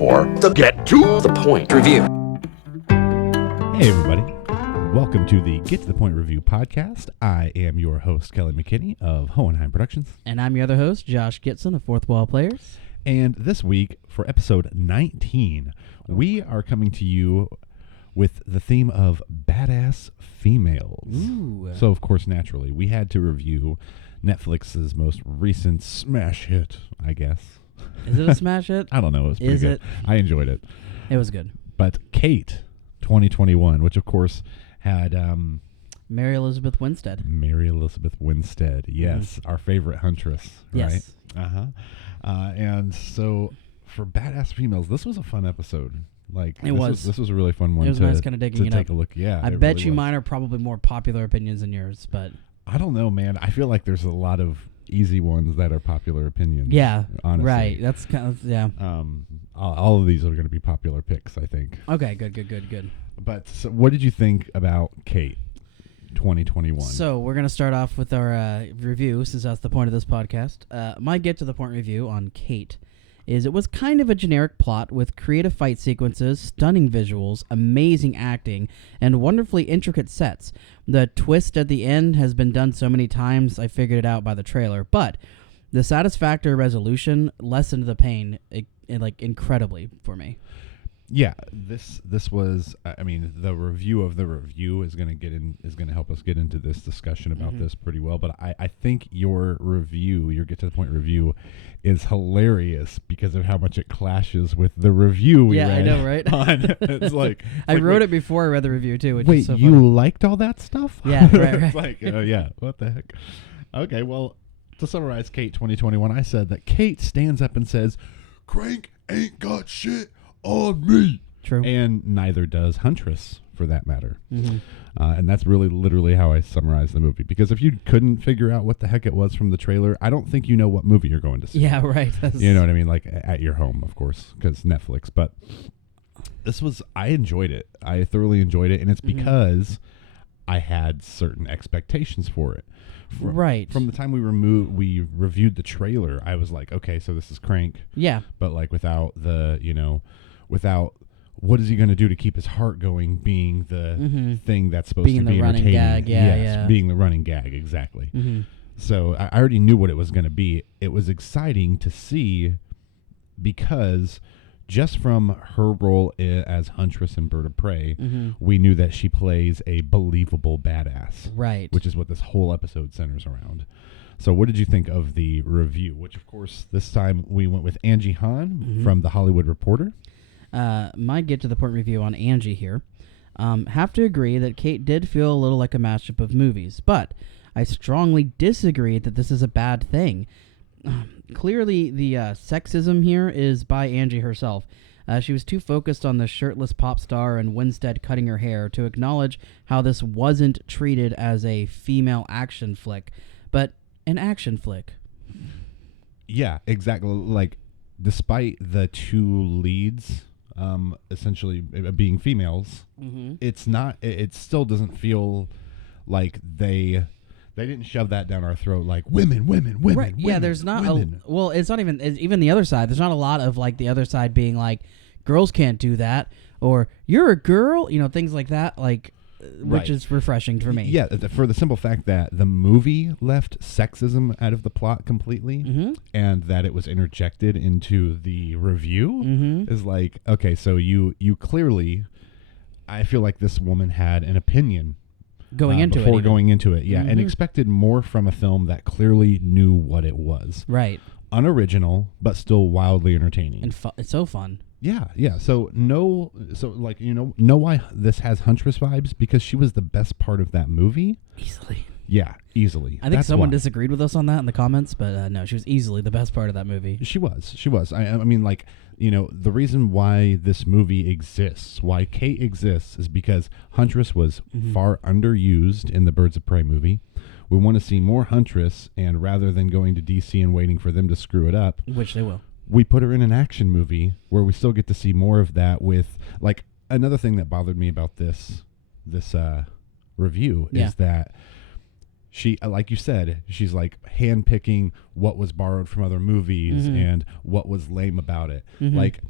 for the Get to the Point review. Hey, everybody. Welcome to the Get to the Point review podcast. I am your host, Kelly McKinney of Hohenheim Productions. And I'm your other host, Josh Gitson of Fourth Wall Players. And this week, for episode 19, we are coming to you with the theme of badass females. Ooh. So, of course, naturally, we had to review Netflix's most recent smash hit, I guess. Is it a smash hit? I don't know. It was pretty good. I enjoyed it. It was good. But Kate, 2021, which, of course, had Mary Elizabeth Winstead. Mary Elizabeth Winstead, yes, our favorite huntress, right? Yes. And so for badass females, this was a fun episode. This was a really fun one. It was nice kind of digging to take a look. Yeah, I bet you mine are probably more popular opinions than yours, but I don't know, man. I feel like there's a lot of easy ones that are popular opinions. Yeah, honestly, right. That's kind of all of these are going to be popular picks, I think. Okay, good. But so what did you think about Kate 2021? So we're going to start off with our review, since that's the point of this podcast. My Get to the Point review on Kate is it was kind of a generic plot with creative fight sequences, stunning visuals, amazing acting, and wonderfully intricate sets. The twist at the end has been done so many times I figured it out by the trailer, but the satisfactory resolution lessened the pain incredibly for me. Yeah, this was. I mean, the review of the review is going to help us get into this discussion about this pretty well. But I think your Get to the Point review, is hilarious because of how much it clashes with the review we read. I know, right? It's like I wrote it before I read the review too. Which wait, is so you funny. liked all that stuff? Yeah, right. It's like, yeah, what the heck? Okay, well, to summarize Kate 2021, I said that Kate stands up and says, "Crank ain't got shit on me." True. And neither does Huntress, for that matter. Mm-hmm. And that's really literally how I summarize the movie. Because if you couldn't figure out what the heck it was from the trailer, I don't think you know what movie you're going to see. Yeah, right. You know what I mean? Like at your home, of course, because Netflix. But I enjoyed it. I thoroughly enjoyed it. And it's because I had certain expectations for it. Right. From the time we reviewed the trailer, I was like, okay, so this is Crank. Yeah. But like without what is he going to do to keep his heart going being the thing that's supposed to be the running entertaining. gag. Yeah. Being the running gag, exactly. Mm-hmm. So I already knew what it was going to be. It was exciting to see because just from her role as Huntress in Bird of Prey, we knew that she plays a believable badass. Right. Which is what this whole episode centers around. So what did you think of the review? Which, of course, this time we went with Angi Han from The Hollywood Reporter. My Get to the Point review on Angie here. Have to agree that Kate did feel a little like a mashup of movies, but I strongly disagree that this is a bad thing. Clearly, the sexism here is by Angie herself. She was too focused on the shirtless pop star and Winstead cutting her hair to acknowledge how this wasn't treated as a female action flick, but an action flick. Yeah, exactly. Like, despite the two leads essentially being females, it's not. It still doesn't feel like they didn't shove that down our throat like women. Right. Yeah, there's not it's not even the other side. There's not a lot of like the other side being like girls can't do that or you're a girl, things like that, like which is refreshing for me. Yeah, for the simple fact that the movie left sexism out of the plot completely, and that it was interjected into the review is like, okay, so you clearly, I feel like this woman had an opinion going into it, yeah, and expected more from a film that clearly knew what it was. Right. Unoriginal, but still wildly entertaining. And it's so fun. Yeah. So know why this has Huntress vibes? Because she was the best part of that movie. Easily. Yeah, easily. I think someone disagreed with us on that in the comments, but no, she was easily the best part of that movie. She was. I mean, like, the reason why this movie exists, why Kate exists, is because Huntress was far underused in the Birds of Prey movie. We want to see more Huntress, and rather than going to DC and waiting for them to screw it up, which they will, we put her in an action movie where we still get to see more of that with, like, another thing that bothered me about this review is that she, like you said, she's like handpicking what was borrowed from other movies and what was lame about it. Like,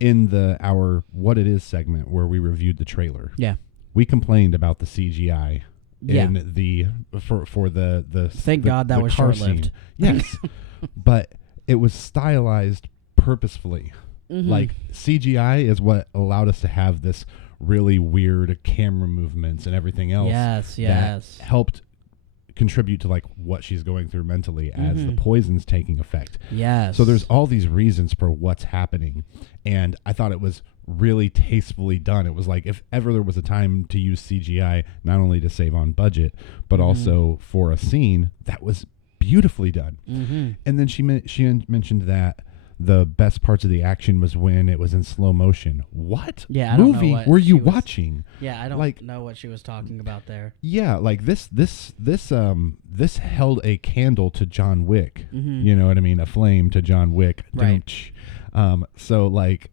in our What It Is segment where we reviewed the trailer, Yeah. we complained about the CGI Yeah. in the for the Thank the, God that the was car short-lived. scene. Yes, but it was stylized purposefully. Like CGI is what allowed us to have this really weird camera movements and everything else. Yes. That helped contribute to like what she's going through mentally as the poison's taking effect. Yes. So there's all these reasons for what's happening, and I thought it was really tastefully done. It was like if ever there was a time to use CGI, not only to save on budget, but also for a scene, that was beautifully done. And then she mentioned that the best parts of the action was when it was in slow motion. What Yeah, I don't know movie what were you she was- watching? Yeah, I don't like- know what she was talking about there. Yeah, like this held a candle to John Wick. You know what I mean? A flame to John Wick. Right. So like,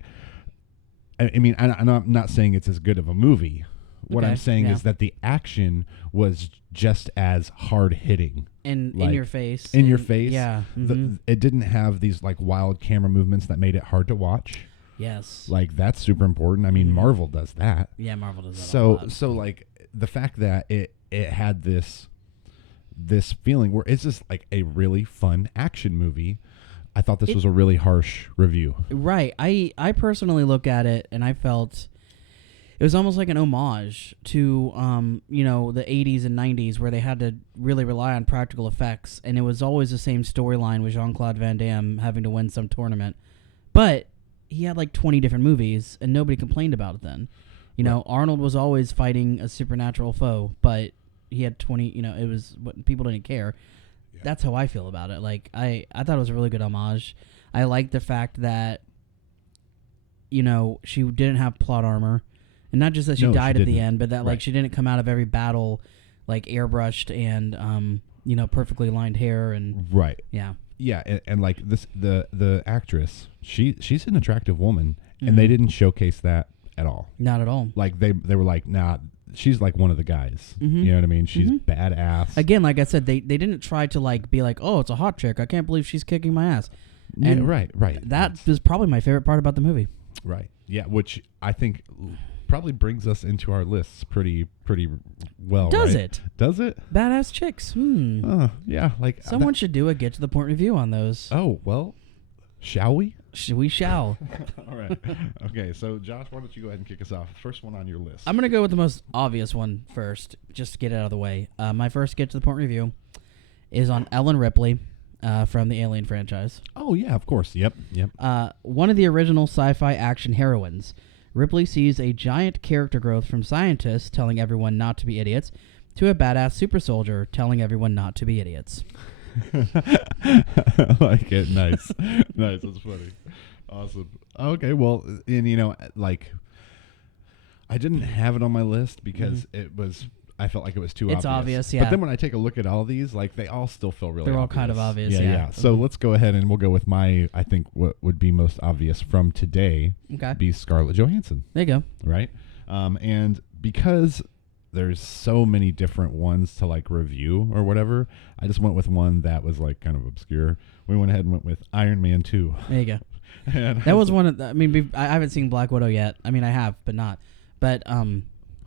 I mean, I'm not saying it's as good of a movie. What Okay, I'm saying yeah. is that the action was just as hard hitting. In Like, your face. In your and- face. Yeah. It didn't have these like wild camera movements that made it hard to watch. Yes. Like that's super important. I mean, Marvel does that. Yeah, Marvel does that a lot. So like the fact that it had this feeling where it's just like a really fun action movie. I thought this was a really harsh review. Right. I personally look at it and I felt it was almost like an homage to the 80s and 90s where they had to really rely on practical effects, and it was always the same storyline with Jean-Claude Van Damme having to win some tournament. But he had like 20 different movies and nobody complained about it then. You know, Arnold was always fighting a supernatural foe, but he had 20, it was what people didn't care. Yeah. That's how I feel about it. Like I thought it was a really good homage. I like the fact that she didn't have plot armor. And not just that she died at the end, but that like she didn't come out of every battle like airbrushed and perfectly lined hair and and like this the actress, she's an attractive woman, and they didn't showcase that at all. Not at all. Like they were like, nah, she's like one of the guys. You know what I mean? She's badass. Again, like I said, they didn't try to like be like, oh, it's a hot chick. I can't believe she's kicking my ass. And right. That was probably my favorite part about the movie. Right. Yeah, which I think probably brings us into our lists pretty well. Does right? it? Does it? Badass chicks. Yeah. Like someone should do a get to the point review on those. Oh well, shall we? We shall. All right. Okay. So Josh, why don't you go ahead and kick us off? First one on your list. I'm gonna go with the most obvious one first, just to get it out of the way. My first get to the point review is on Ellen Ripley from the Alien franchise. Oh yeah, of course. Yep. One of the original sci-fi action heroines. Ripley sees a giant character growth from scientists telling everyone not to be idiots to a badass super soldier telling everyone not to be idiots. I like it. Nice. Nice. That's funny. Awesome. Okay. Well, and like I didn't have it on my list because I felt like it was too obvious. It's obvious, yeah. But then when I take a look at all these, like they all still feel really They're all obvious. kind of obvious, Yeah. yeah. So let's go ahead and we'll go with I think what would be most obvious from today be Scarlett Johansson. There you go. Right? And because there's so many different ones to like review or whatever, I just went with one that was like kind of obscure. We went ahead and went with Iron Man 2. There you go. And that was one of the, I haven't seen Black Widow yet. I mean, I have, but not. But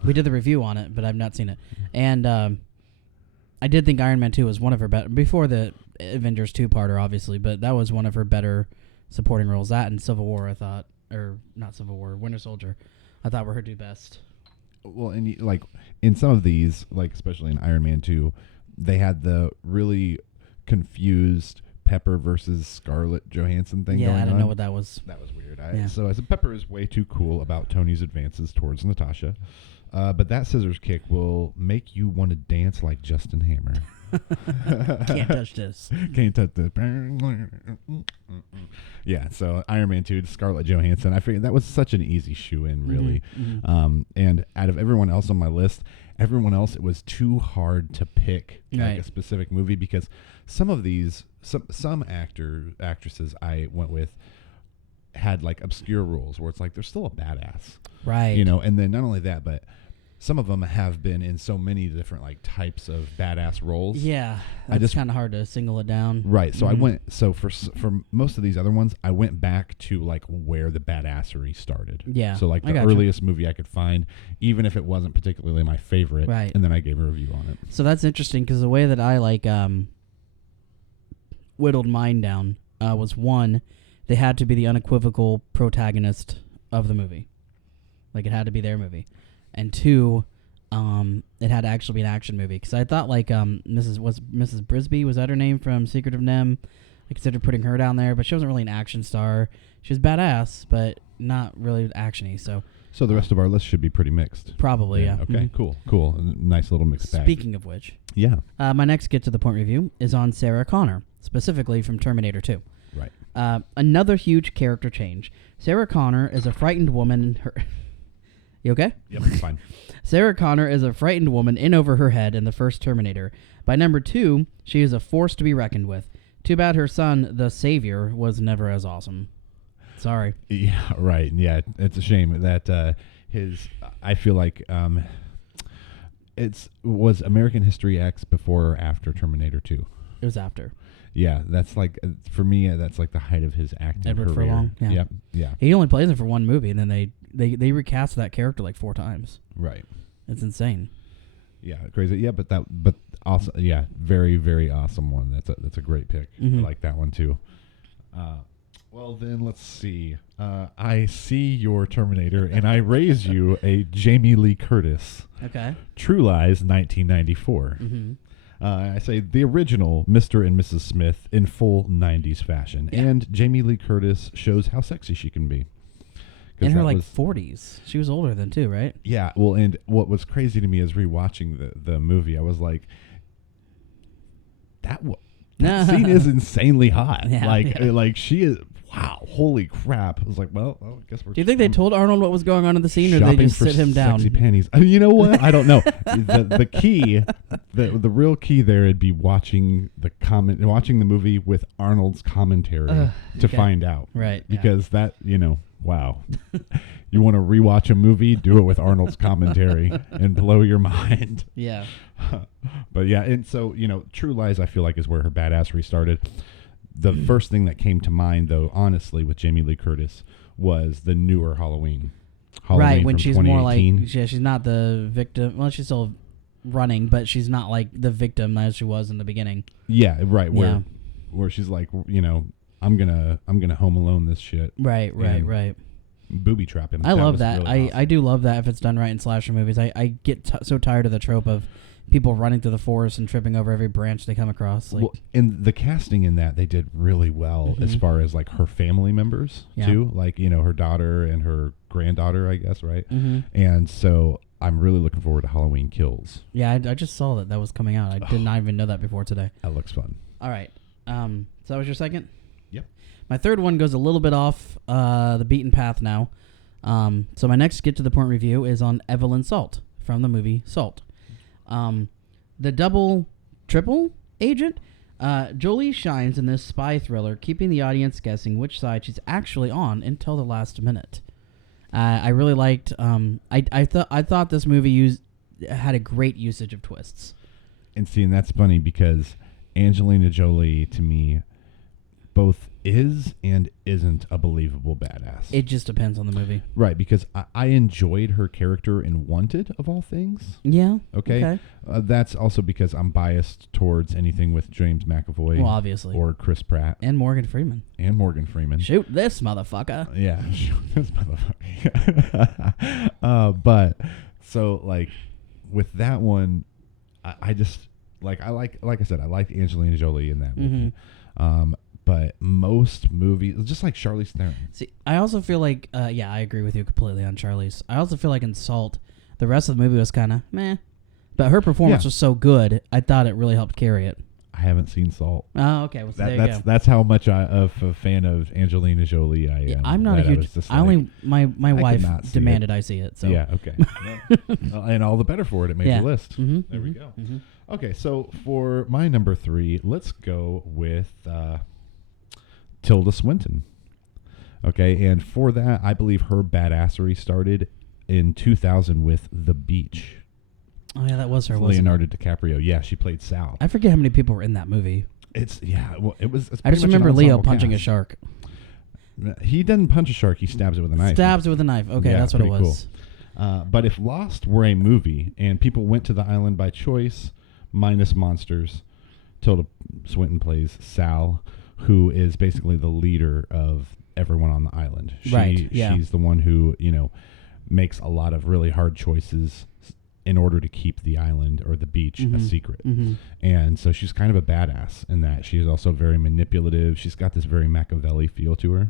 we did the review on it, but I've not seen it. And I did think Iron Man 2 was one of her better, before the Avengers 2-parter, obviously, but that was one of her better supporting roles. That and Civil War, I thought, or not Civil War, Winter Soldier, I thought were her two best. Well, and like in some of these, like especially in Iron Man 2, they had the really confused Pepper versus Scarlett Johansson thing going on. Yeah, I didn't know what that was. That was weird. Yeah. So I said Pepper is way too cool about Tony's advances towards Natasha. But that scissors kick will make you want to dance like Justin Hammer. Can't touch this. Can't touch this. Yeah, so Iron Man 2, Scarlett Johansson. I figured that was such an easy shoe-in, really. And out of everyone else on my list, everyone else, it was too hard to pick like a specific movie because some of these, some actresses I went with had like obscure roles where it's like they're still a badass. Right. And then not only that, but some of them have been in so many different like types of badass roles. Yeah, I it's just kind of hard to single it down. Right. So I went. So for most of these other ones, I went back to like where the badassery started. Yeah, So like I the gotcha. earliest movie I could find, even if it wasn't particularly my favorite. Right. And then I gave a review on it. So that's interesting because the way that I like whittled mine down was one, they had to be the unequivocal protagonist of the movie, like it had to be their movie, and two, it had to actually be an action movie because I thought like Mrs. Brisby, was that her name from Secret of NIMH? I considered putting her down there, but she wasn't really an action star. She was badass, but not really actiony. So the rest of our list should be pretty mixed. probably, yeah. Okay. Cool. Nice little mixed bag. Speaking of which, Yeah. my next get to the point review is on Sarah Connor, specifically from Terminator 2. Right. Another huge character change. Sarah Connor is a frightened woman in her... You okay? Yep. Fine. Sarah Connor is a frightened woman in over her head in the first Terminator. By number 2, she is a force to be reckoned with. Too bad her son, the Savior, was never as awesome. Sorry. Yeah. Right. Yeah. It's a shame that I feel like was American History X before or after Terminator 2? It was after. Yeah, that's like for me. That's like the height of his acting Edward career. Furlong, yeah. Yep. Yeah. He only plays it for one movie, and then they recast that character like 4 times. Right. It's insane. Yeah. Crazy. Yeah. But also, yeah, very, very awesome one. That's a great pick. I like that one too. Well, then let's see. I see your Terminator, and I raise you a Jamie Lee Curtis. Okay. True Lies, 1994. Mm-hmm. I say the original Mr. and Mrs. Smith in full 90s fashion. Yeah. And Jamie Lee Curtis shows how sexy she can be. In her, 40s. She was older than too, right? Yeah, well, and what was crazy to me is rewatching the movie, I was like, that scene is insanely hot. Yeah, like she is, wow, holy crap. I was like, well, I guess we're... Do you think they told Arnold what was going on in the scene, or did they shopping just for sit him down? sexy panties. You know what? I don't know. The key, the real key there would be watching the movie with Arnold's commentary to find out. Right. Because that, wow. You want to rewatch a movie, do it with Arnold's commentary and blow your mind. Yeah. But yeah, and so, True Lies, I feel like, is where her badassery started. The first thing that came to mind, though, honestly, with Jamie Lee Curtis was the newer Halloween. Right, when she's more like, 2018. she's not the victim. Well, she's still running, but she's not like the victim as she was in the beginning. Yeah, right. Where she's like, I'm gonna Home Alone this shit. Right. Booby trap him. I love that. Really awesome. I do love that if it's done right in slasher movies. I get so tired of the trope of people running through the forest and tripping over every branch they come across. Like, well, and the casting in that, they did really well as far as like her family members too. Like, her daughter and her granddaughter, I guess, right? Mm-hmm. And so I'm really looking forward to Halloween Kills. Yeah, I just saw that was coming out. I did not even know that before today. That looks fun. All right. So that was your second? Yep. My third one goes a little bit off the beaten path now. So my next get to the point review is on Evelyn Salt from the movie Salt. The triple agent, Jolie shines in this spy thriller, keeping the audience guessing which side she's actually on until the last minute. I really liked. I thought this movie had a great usage of twists. And that's funny because Angelina Jolie, to me, both is and isn't a believable badass. It just depends on the movie. Right, because I enjoyed her character in Wanted, of all things. Yeah. Okay. That's also because I'm biased towards anything with James McAvoy. Well, obviously. Or Chris Pratt. And Morgan Freeman. Shoot this motherfucker. Yeah, shoot this motherfucker. But, so, like, with that one, I just, like I said, I liked Angelina Jolie in that movie. But most movies, just like Charlize Theron. See, I also feel like, I agree with you completely on Charlize. I also feel like in Salt, the rest of the movie was kind of meh. But her performance was so good, I thought it really helped carry it. I haven't seen Salt. Oh, okay. Well, there you go. That's how much of a fan of Angelina Jolie I am. I'm not a huge... my wife demanded I see it. So. Yeah, okay. And all the better for it. It made the list. Mm-hmm, there we go. Mm-hmm. Okay, so for my number 3, let's go with... Tilda Swinton. Okay, and for that, I believe her badassery started in 2000 with The Beach. Oh yeah, that was her. Wasn't Leonardo DiCaprio. Yeah, she played Sal. I forget how many people were in that movie. Well, it was. I just remember Leo punching a shark. He doesn't punch a shark. He stabs it with a knife. Stabs it with a knife. Okay, Yeah, that's what it pretty was. Cool. But if Lost were a movie and people went to the island by choice, minus monsters, Tilda Swinton plays Sal, who is basically the leader of everyone on the island. She's the one who, makes a lot of really hard choices in order to keep the island or the beach a secret. And so she's kind of a badass in that. She is also very manipulative. She's got this very Machiavelli feel to her.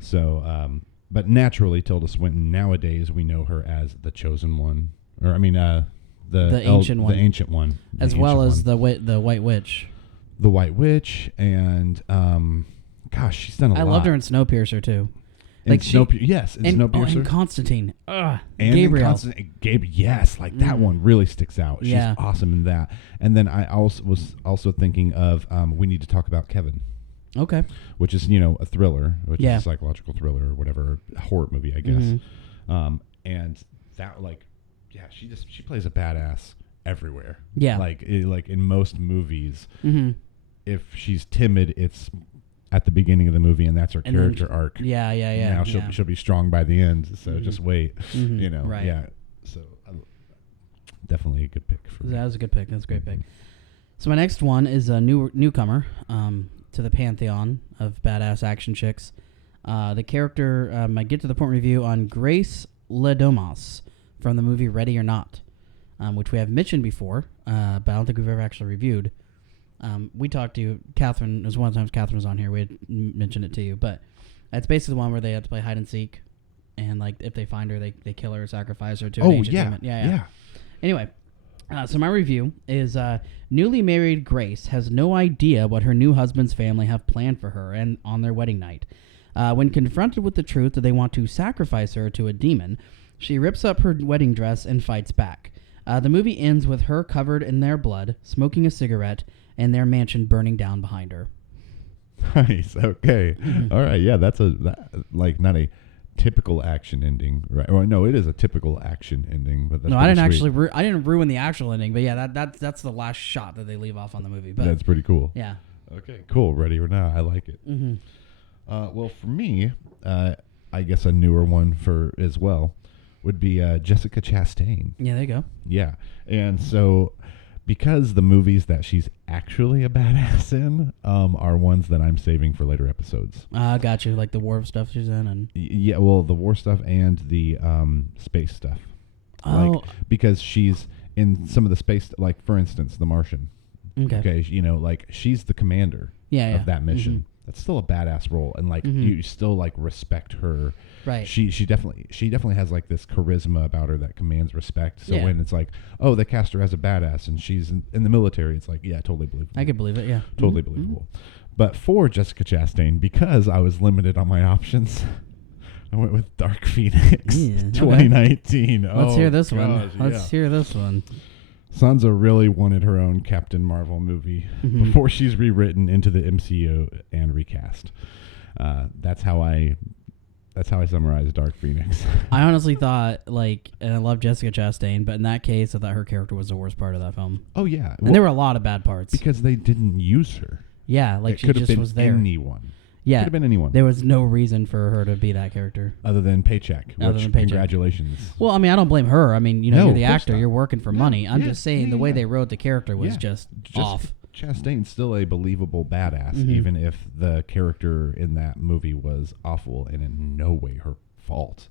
So, but naturally, Tilda Swinton, nowadays, we know her as the chosen one. Or, the ancient one. The ancient one. As well as the White Witch. The White Witch, and, gosh, she's done a lot. I loved her in Snowpiercer, too. Snowpiercer. And Constantine. And Gabriel. Yes, that one really sticks out. She's Yeah. awesome in that. And then I was also thinking of We Need to Talk About Kevin. Okay. Which is, a thriller, which is a psychological thriller or whatever, horror movie, I guess. And that, she plays a badass everywhere. Yeah. Like in most movies, if she's timid, it's at the beginning of the movie, and that's her character arc. Yeah. Now she'll be strong by the end, so just wait. Right. Yeah. So definitely a good pick for me. That was a good pick. That's a great pick. So my next one is a newcomer to the pantheon of badass action chicks. The character, my get to the point review on Grace Ledomas from the movie Ready or Not, which we have mentioned before, but I don't think we've ever actually reviewed. We talked to Catherine. It was one of the times Catherine was on here. We had mentioned it to you, but it's basically the one where they have to play hide and seek, and if they find her, they kill her, sacrifice her to an ancient demon. Yeah. Anyway, so my review is: newly married Grace has no idea what her new husband's family have planned for her and on their wedding night. When confronted with the truth that they want to sacrifice her to a demon, she rips up her wedding dress and fights back. The movie ends with her covered in their blood, smoking a cigarette, and their mansion burning down behind her. Nice. Okay. All right. Yeah, that's not a typical action ending, right? Well, no, it is a typical action ending, but that's no, I didn't sweet. I didn't ruin the actual ending, but yeah, that's the last shot that they leave off on the movie. But that's pretty cool. Yeah. Okay. Cool. Ready or not? I like it. Well, for me, I guess a newer one as well would be Jessica Chastain. Yeah. There you go. Yeah, and so. Because the movies that she's actually a badass in are ones that I'm saving for later episodes. Got you. Like the war stuff she's in, and yeah, well, the war stuff and the space stuff. Oh, because she's in some of the space, for instance, The Martian. Okay, she's the commander of that mission. That's still a badass role, and you still respect her. Right. She definitely has this charisma about her that commands respect. So when it's oh, they cast her as a badass and she's in the military, it's totally believable. I could believe it. Yeah. Totally believable. But for Jessica Chastain, because I was limited on my options, I went with Dark Phoenix 2019. Okay. Let's hear this one. Let's hear this one. Sansa really wanted her own Captain Marvel movie before she's rewritten into the MCU and recast. That's how I summarize Dark Phoenix. I honestly thought, and I love Jessica Chastain, but in that case, I thought her character was the worst part of that film. Oh, yeah. And there were a lot of bad parts. Because they didn't use her. Yeah, she just was there. Anyone. Yeah. Could have been anyone. There was no reason for her to be that character. Other than paycheck. Congratulations. Well, I don't blame her. You're the actor. Not. You're working for money. I'm just saying the way they wrote the character was just off. Chastain's still a believable badass, even if the character in that movie was awful and in no way her fault.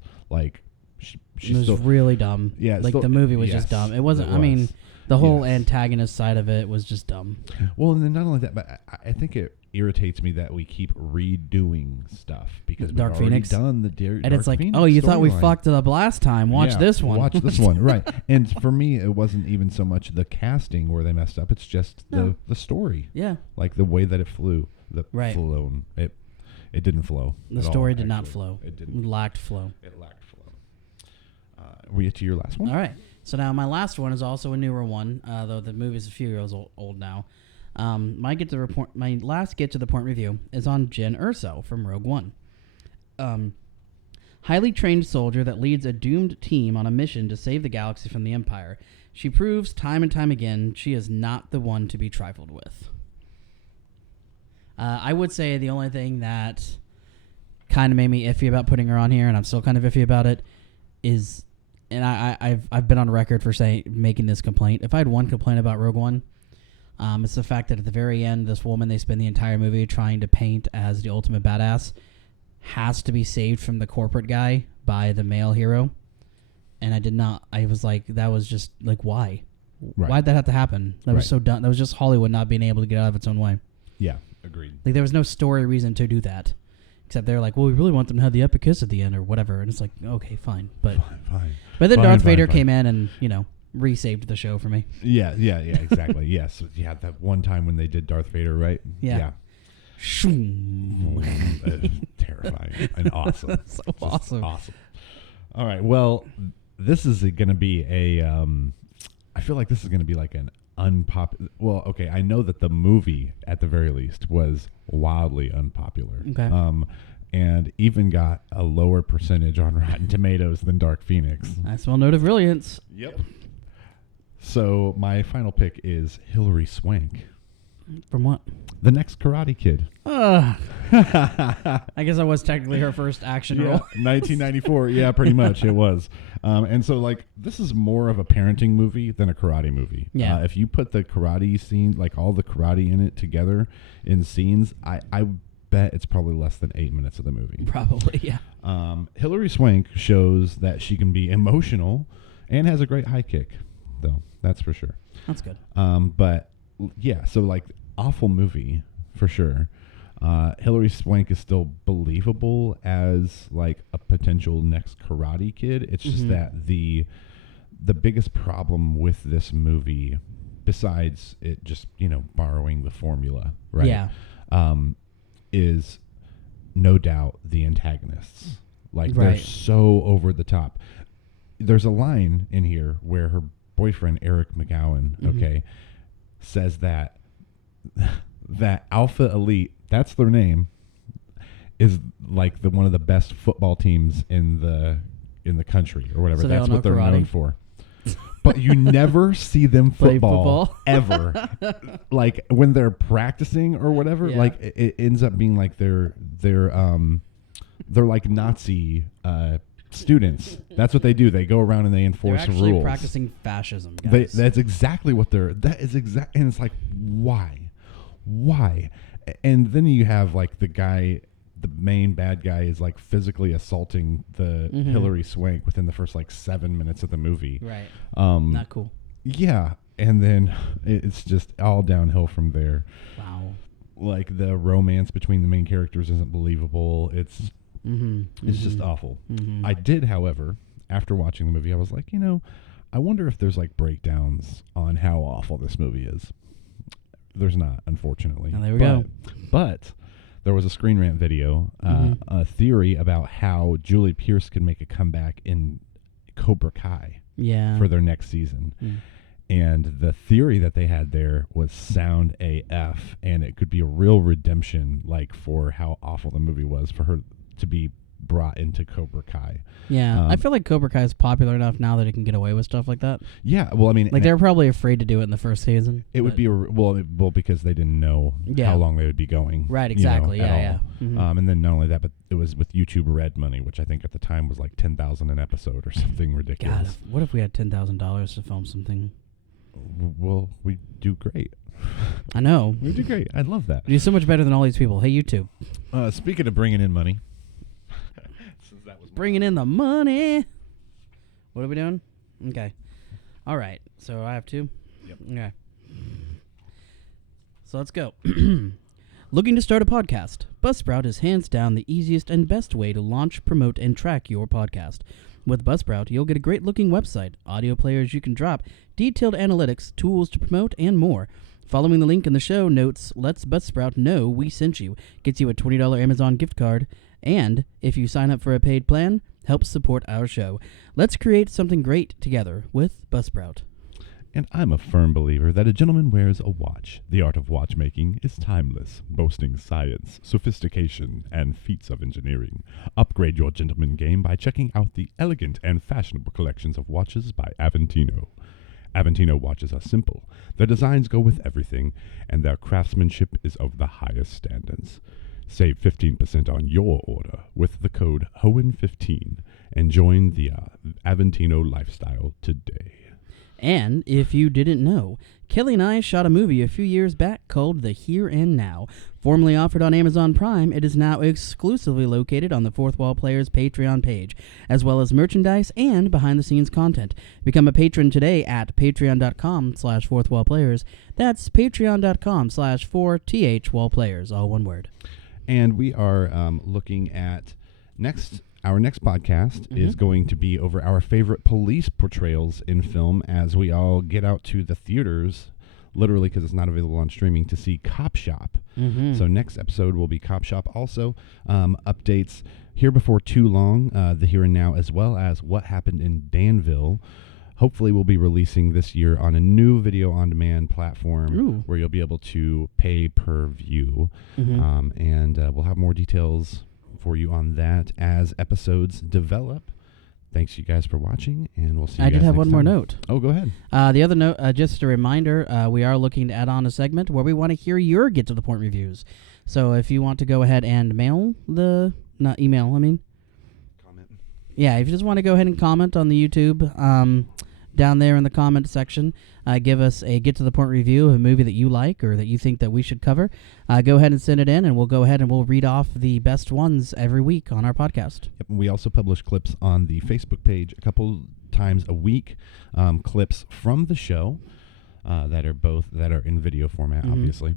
She was really dumb. Yeah, the movie was just dumb. It wasn't. The whole antagonist side of it was just dumb. Well, and then not only that, but I think it irritates me that we keep redoing stuff because we've already done the Dark and it's Phoenix oh, you thought we storyline. fucked it up last time. Watch this one. Watch this one, right? And for me, it wasn't even so much the casting where they messed up. It's just the story. Yeah, the way that it flew. Flown. It didn't flow. The story did not flow. It didn't. It lacked flow. It lacked flow. We get to your last one. All right. So now my last one is also a newer one, though the movie's a few years old now. My last get to the point review is on Jyn Erso from Rogue One. highly trained soldier that leads a doomed team on a mission to save the galaxy from the Empire. She proves time and time again she is not the one to be trifled with. I would say the only thing that kind of made me iffy about putting her on here, and I'm still kind of iffy about it, is, and I've been on record for making this complaint. If I had one complaint about Rogue One, it's the fact that at the very end, this woman they spend the entire movie trying to paint as the ultimate badass has to be saved from the corporate guy by the male hero. And I was like, that was just like, why? Right. Why'd that have to happen? That was so dumb. That was just Hollywood not being able to get out of its own way. Yeah, agreed. Like, there was no story reason to do that. Except they're like, well, we really want them to have the epic kiss at the end or whatever. And it's like, okay, fine. But fine. But then Darth Vader came in and, re-saved the show for me. Yeah, exactly. Yes. Yeah, that one time when they did Darth Vader, right? Yeah. Terrifying and awesome. So awesome. Awesome. All right. Well, this is going to be I feel like this is going to be like an unpopular. Well, okay. I know that the movie, at the very least, was wildly unpopular. Okay. And even got a lower percentage on Rotten Tomatoes than Dark Phoenix. Nice small note of brilliance. Yep. So my final pick is Hilary Swank. From what? The Next Karate Kid. I guess that was technically her first action role. 1994. Yeah, pretty much it was. And so, like, this is more of a parenting movie than a karate movie. Yeah. If you put the karate scene, like all the karate in it together in scenes, I bet it's probably less than 8 minutes of the movie. Probably, yeah. Hilary Swank shows that she can be emotional and has a great high kick, though. That's for sure. That's good. But yeah, so like awful movie for sure. Hilary Swank is still believable as like a potential next Karate Kid. It's just that the biggest problem with this movie, besides it just borrowing the formula, right? Yeah. Is no doubt the antagonists. Like they're so over the top. There's a line in here where her boyfriend Eric McGowan, says that Alpha Elite, that's their name, is like one of the best football teams in the country or whatever. So that's what they're karate. known for. But you never see them Play football ever. Like when they're practicing or whatever, like it ends up being like they're like Nazi students. That's what they do. They go around and they enforce they're actually rules. Practicing fascism, guys. That's exactly what that is exact. And it's like, why? And then you have like the main bad guy is like physically assaulting the Hilary Swank within the first like 7 minutes of the movie. Right. Not cool. Yeah. And then it's just all downhill from there. Wow. Like the romance between the main characters isn't believable. It's just awful. I did, however, after watching the movie, I was like, I wonder if there's like breakdowns on how awful this movie is. There's not, unfortunately. Oh, there we go. But there was a Screen Rant video, a theory about how Julie Pierce could make a comeback in Cobra Kai for their next season. And the theory that they had there was sound AF, and it could be a real redemption, like for how awful the movie was, for her to be brought into Cobra Kai. Yeah, I feel like Cobra Kai is popular enough now that it can get away with stuff like that. Yeah, well, I mean, like they're probably afraid to do it in the first season. It would be well because they didn't know how long they would be going. Right, exactly. And then not only that, but it was with YouTube Red money, which I think at the time was like $10,000 an episode or something ridiculous. God, what if we had $10,000 to film something? Well, we do great. I know. We do great. I'd love that. We do so much better than all these people. Hey, YouTube. Speaking of bringing in money. Bringing in the money. What are we doing? Okay. All right. So I have two? Yep. Okay. So let's go. Looking to start a podcast? Buzzsprout is hands down the easiest and best way to launch, promote, and track your podcast. With Buzzsprout, you'll get a great-looking website, audio players you can drop, detailed analytics, tools to promote, and more. Following the link in the show notes lets Buzzsprout know we sent you, gets you a $20 Amazon gift card, and if you sign up for a paid plan, helps support our show. Let's create something great together with Buzzsprout. And I'm a firm believer that a gentleman wears a watch. The art of watchmaking is timeless, boasting science, sophistication, and feats of engineering. Upgrade your gentleman game by checking out the elegant and fashionable collections of watches by Aventino. Aventino watches are simple. Their designs go with everything, and their craftsmanship is of the highest standards. Save 15% on your order with the code HOEN15 and join the Aventino lifestyle today. And if you didn't know, Kelly and I shot a movie a few years back called The Here and Now. Formerly offered on Amazon Prime, it is now exclusively located on the Fourth Wall Players Patreon page, as well as merchandise and behind-the-scenes content. Become a patron today at patreon.com/fourthwallplayers. That's patreon.com/4THWallplayers, all one word. And we are looking at our next podcast is going to be over our favorite police portrayals in film as we all get out to the theaters, literally because it's not available on streaming, to see Cop Shop. So next episode will be Cop Shop. Also, updates here before too long, the Here and Now, as well as what happened in Danville. Hopefully we'll be releasing this year on a new video-on-demand platform where you'll be able to pay per view. And we'll have more details for you on that as episodes develop. Thanks you guys for watching, and we'll see you guys I did have next one more time. note. Oh, go ahead. The other note, just a reminder, we are looking to add on a segment where we want to hear your get-to-the-point reviews. So if you want to go ahead and comment. Yeah, if you just want to go ahead and comment on the YouTube, down there in the comment section, give us a get-to-the-point review of a movie that you like or that you think that we should cover. Go ahead and send it in, and we'll go ahead and we'll read off the best ones every week on our podcast. Yep, we also publish clips on the Facebook page a couple times a week, clips from the show that are in video format, obviously.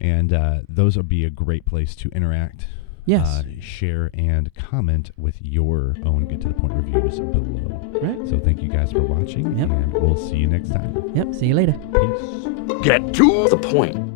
And those will be a great place to interact. Yes. Share and comment with your own get-to-the-point reviews below. Right. So thank you guys for watching, and we'll see you next time. Yep, see you later. Peace. Get to the point.